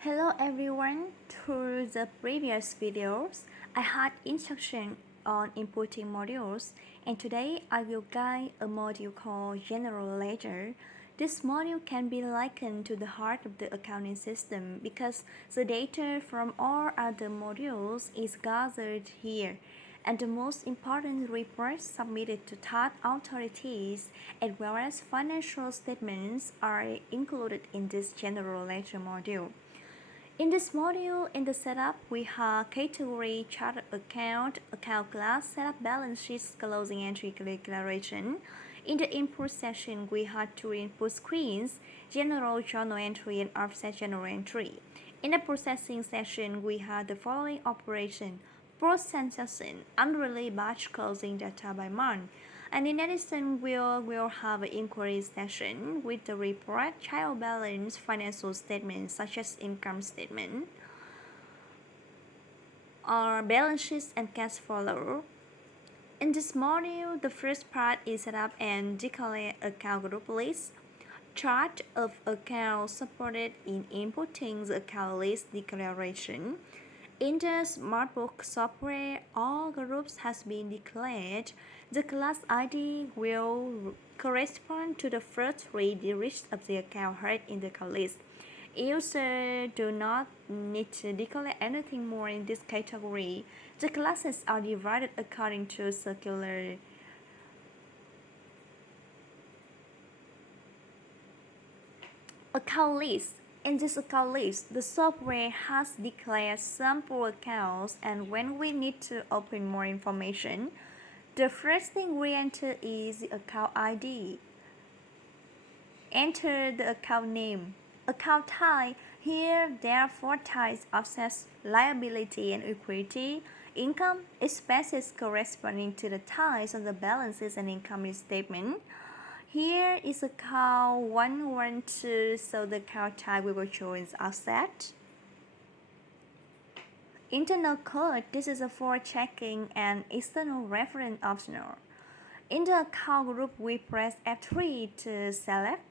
Hello everyone. Through the previous videos, I had instruction on inputting modules, and today I will guide a module called General Ledger. This module can be likened to the heart of the accounting system because the data from all other modules is gathered here, and the most important reports submitted to tax authorities as well as financial statements are included in this General Ledger module. In this module, in the setup, we have category, chart account, account class, setup balance sheets, closing entry declaration. In the input section, we have two input screens, general journal entry and offset journal entry. In the processing section, we have the following operation: processing, unrelated batch closing data by month. And in addition, we'll have an inquiry session with the report, trial balance, financial statements such as income statement, or balance sheets and cash flow. In this module, the first part is set up and declare account group list. Chart of accounts supported in inputting the account list declaration. In the SmartBooks software, all groups has been declared. The class ID will correspond to the first three digits of the account held in the account list. Users do not need to declare anything more in this category. The classes are divided according to circular account list. In this account list, the software has declared sample accounts, and when we need to open more information, the first thing we enter is the account ID. Enter the account name. Account type. Here there are four types: assets, liability, and equity. Income, expenses corresponding to the types of the balances and income statement. Here is account 112, so the account type we will choose asset. Internal code, this is for checking, and external reference optional. In the account group, we press F3 to select.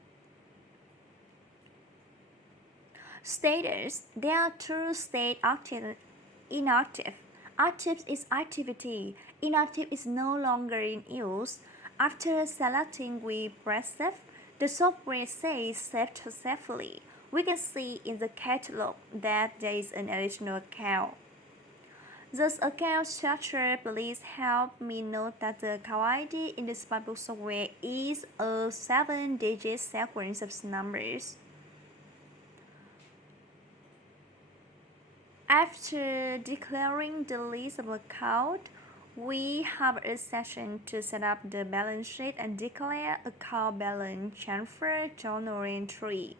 Status, there are two states: active and inactive. Active is activity, inactive is no longer in use. After selecting, we press Save. The software says Save successfully. We can see in the catalog that there is an additional account. This account structure, please help me note that the account ID in the SmartBooks software is a 7-digit sequence of numbers. After declaring the list of accounts, we have a session to set up the balance sheet and declare account balance transfer journal entry.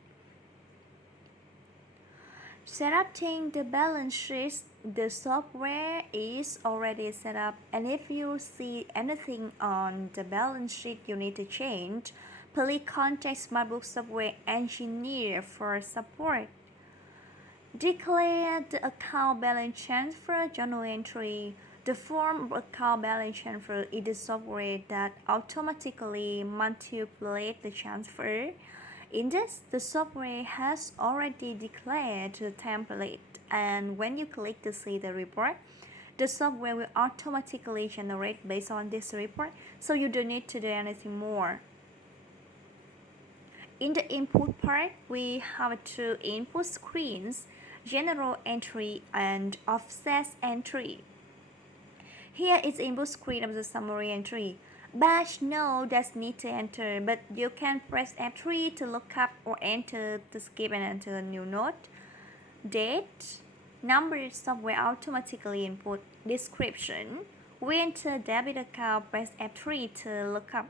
Setting the balance sheet, the software is already set up, and if you see anything on the balance sheet you need to change, please contact SmartBooks software engineer for support. Declare the account balance transfer journal entry. The form of account balance transfer is the software that automatically manipulates the transfer. In this, the software has already declared the template, and when you click to see the report, the software will automatically generate based on this report, so you don't need to do anything more. In the input part, we have two input screens: general entry and offset entry. Here is the input screen of the summary entry. Batch no does need to enter, but you can press F3 to look up or enter to skip and enter a new note. Date, number, software automatically input. Description, we enter debit account, press F3 to look up.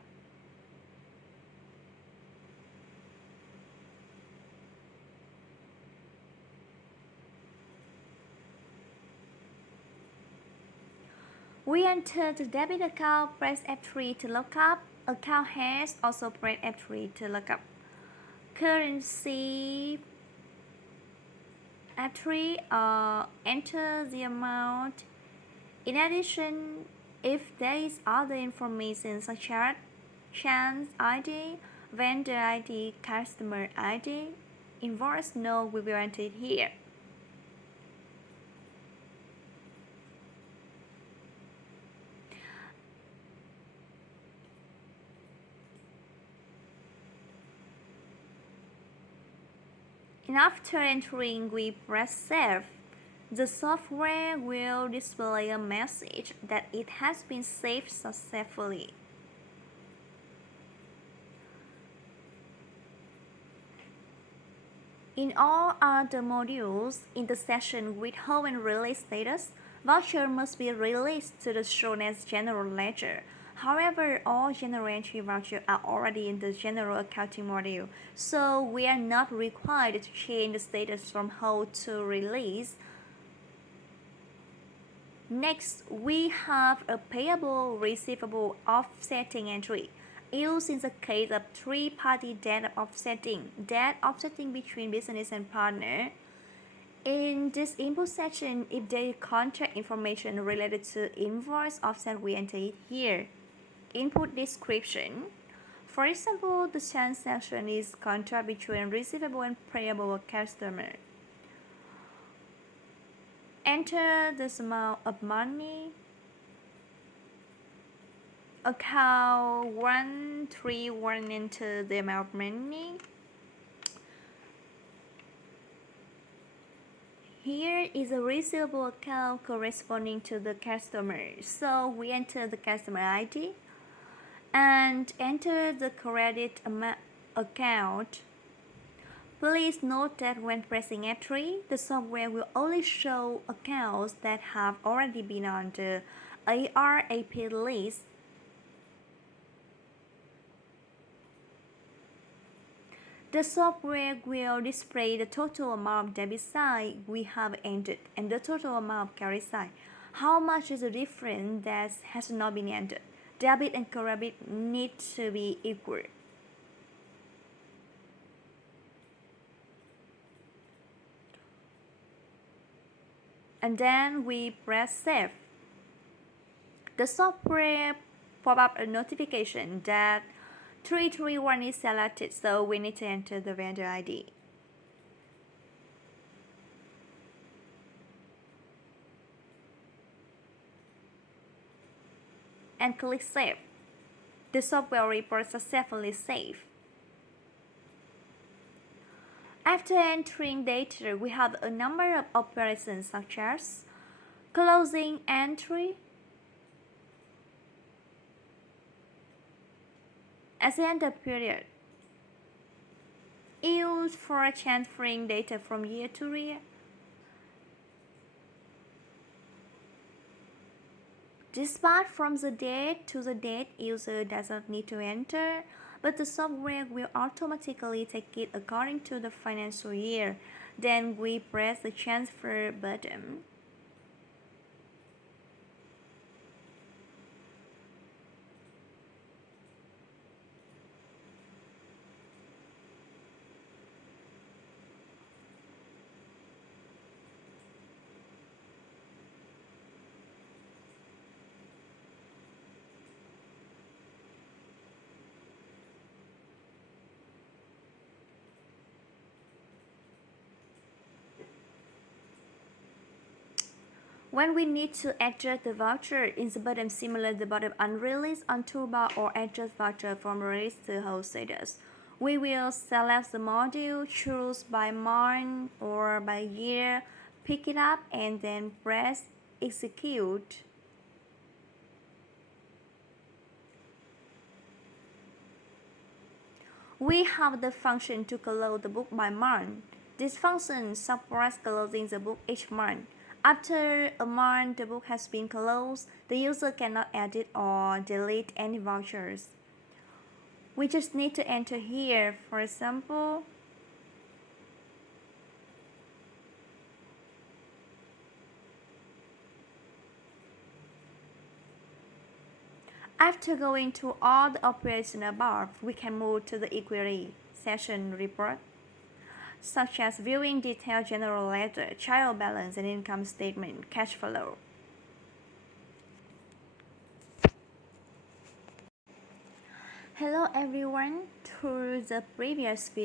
We enter the debit account, press F3 to look up. Account has also press F3 to look up. Currency, F3, enter the amount. In addition, if there is other information such as chance ID, vendor ID, customer ID, invoice, no, we will enter it here. And after entering, we press save. The software will display a message that it has been saved successfully. In all other modules, in the section with home and release status, voucher must be released to the shown as general ledger. However, all general entry vouchers are already in the general accounting module, so we are not required to change the status from hold to release. Next, we have a payable receivable offsetting entry, used in the case of three-party debt offsetting between business and partner. In this input section, if there is contract information related to invoice offset, we enter it here. Input description. For example, the transaction is contract between receivable and payable customer. Enter the amount of money. Account 131, enter the amount of money. Here is a receivable account corresponding to the customer. So we enter the customer ID and enter the credit account. Please note that when pressing F3, the software will only show accounts that have already been on the ARAP list. The software will display the total amount of debit side we have entered and the total amount of credit side. How much is the difference that has not been entered? Debit and credit need to be equal. And then we press save. The software pop up a notification that 331 is selected, so we need to enter the vendor ID. And click save. The software report successfully saved. After entering data, we have a number of operations such as closing entry, as end of period, used for transferring data from year to year, dispatch from the date to the date user does not need to enter, but the software will automatically take it according to the financial year. Then we press the transfer button. When we need to adjust the voucher in the bottom, similar to the bottom unreleased on toolbar or adjust voucher from release to hold status, we will select the module, choose by month or by year, pick it up, and then press execute. We have the function to close the book by month. This function supports closing the book each month. After a month the book has been closed, the user cannot edit or delete any vouchers. We just need to enter here, for example, after going through all the operations above, we can move to the inquiry session report, such as viewing detailed general ledger, trial balance, and income statement, cash flow. Hello everyone, to the previous video.